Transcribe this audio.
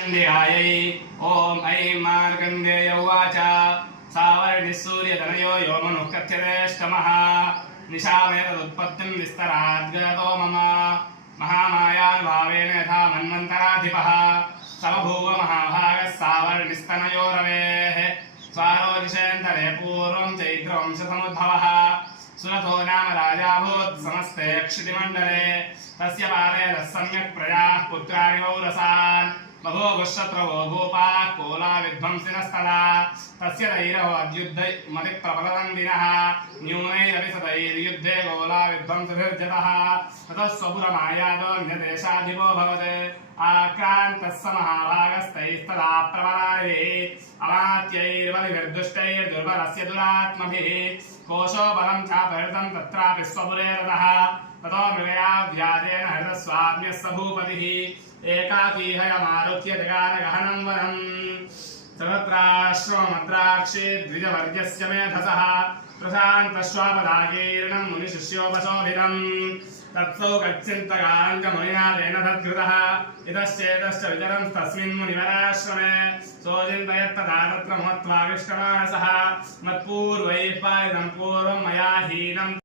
ओम ऐं मार्कण्डेय उवाच सावर्णिः सूर्यतनयो यो मनुः कथ्यतेऽष्टमः निशामेतदुत्पत्तिं विस्तराद्गतो मम महामायानुभावेन यथा मन्वन्तराधिपः समभूव महाभागः सावर्णिस्तनयो रवेः स्वारोजिषेऽन्तरे पूर्वं चैत्रवंशसमुद्भवः सुरथो नाम राजाभूत् समस्ते क्षितिमण्डले तस्य पालयतः सम्यक् प्रजाः पुत्राणि वौरसान् बभो गुशत्रवो भूपाः कोला विध्वंसिनस्तदा तस्य धैर्यो अद्युद्धै मतिप्रबलदण्डिनः न्यूनैरपि सदैर्युद्धे गोला विध्वंसभिर्जतः ततः स्वपुरमायातो न्यदेशाधिपो भवत् आक्रान्तः स महाभागस्तैस्तदा प्रबलाभिः अमात्यैर्बलिभिर्दुष्टैर्दुर्बलस्य दुरात्मभिः कोशो बलं चापहृतं तत्रापि स्वपुरे रतः ततो मृगया व्याजेन हृतस्वाम्यः स भूपतिः एकाकी हयमारुह्य जगान गहनं वनं सर्वत्राश्रममद्राक्षे द्विजवर्यस्य मेधसः प्रशान्तश्वापदाकीर्णं मुनिशिष्योपशोभितम् तत्सौ गच्छन्तकाञ्च मुनिना तेन तद्घृतः इतश्चेतश्च विचरन् तस्मिन् मुनिवराश्रमे सोऽचिन्तयत्तथा तत्र महत्त्वाविष्टमानसः मत्पूर्वैः पालितं पूर्वं मया हीनं